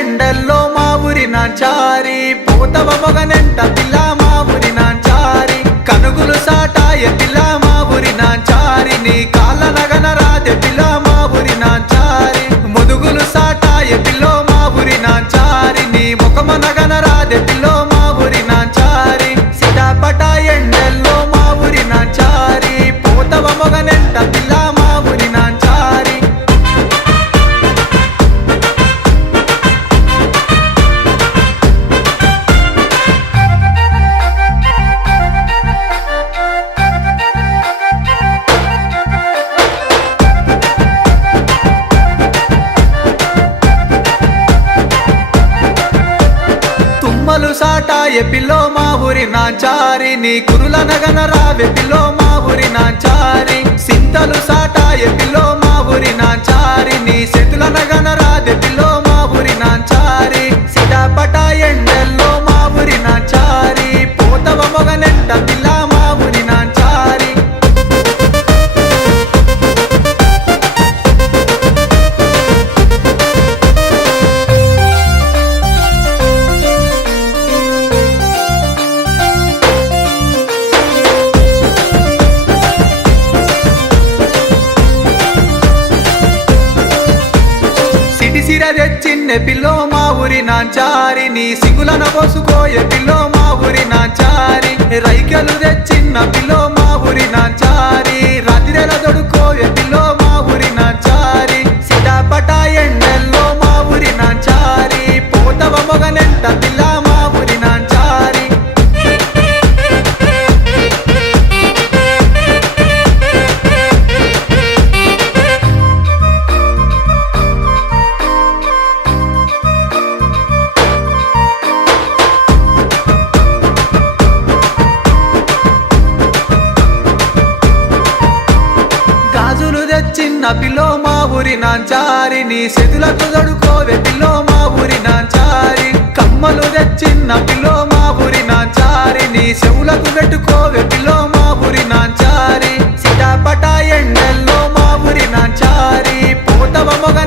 ఎండల్లో మా ఊరి నాంచారి పోతవ మొగనెంట పిల్ల మా ఊరి నాంచారి కనుగులు సాటాయ పిల్ల మా ఊరి నాంచారి నీ కాళ్ళ నగన రాదే పిల్ల మా ఊరి నాంచారి ముదుగులు సాటాయ పిల్లో మా ఊరి నాంచారి నీ ముఖమ నగన రాదే పిల్లో మా ఊరి నాంచారి సిటాపట ఎండల్లో మా ఊరి నాంచారి పోతవ మొగనెంట పిల్ల మా ఊరి నాంచారి తుమ్మలు సాటాయ పిల్లో మా ఊరి నాంచారి నీ కురుల నగన రావే పిల్లో మా ఊరి నాంచారి సింతలు సాటాయ పిల్లో మా ఊరి నాంచారి నీ సెతుల నగన రాదే పిల్లో మా ఊరి నాంచారి సిటాపట ఎండల్లో మా ఊరి నాంచారి పోతవ మొగనెంట పిల్ల మా ఊరి నాంచారి సిరిసిర తెచ్చిండే పిల్లో మా ఊరి నాంచారి నీ సిగులన పోసుకోయే పిల్లో మా ఊరి నాంచారి రైకెలు తెచ్చిన పిల్లో మా ఊరి నాంచారి రాత్రిల దొడుకోయే పిల్లో మా ఊరి నాంచారి సిటాపట ఎండల్లో మా ఊరి నాంచారి పోతవ మొగనెంట పిల్ల మా ఊరి నాంచారి గాజులు తెచ్చిన పిల్లో మా ఊరి నాంచారి నీ సెతులకు దొడుకోవే పిల్లో మా ఊరి నాంచారి కమ్మలు తెచ్చిన పిల్లో మా ఊరి నాంచారి నీ చెవులకు పెట్టుకోవే పిల్లో మా ఊరి నాంచారి సిటాపట ఎండల్లో మా ఊరి నాంచారి పోతవ మొగ